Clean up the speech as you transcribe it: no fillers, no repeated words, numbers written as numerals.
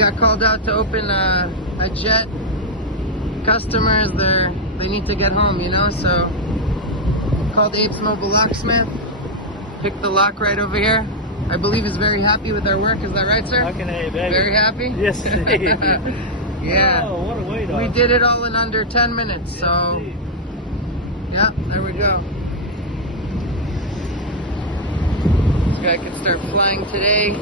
got called out to open a jet. Customers, they need to get home, you know, so called Abe's Mobile Locksmith. Picked the lock right over here. I believe he's very happy with our work. Is that right, sir? How can I, baby? Very happy? Yes, indeed. Yeah. Oh, what a way, dog. We did it all in under 10 minutes, so Yes, yeah, there we go. This guy can start flying today.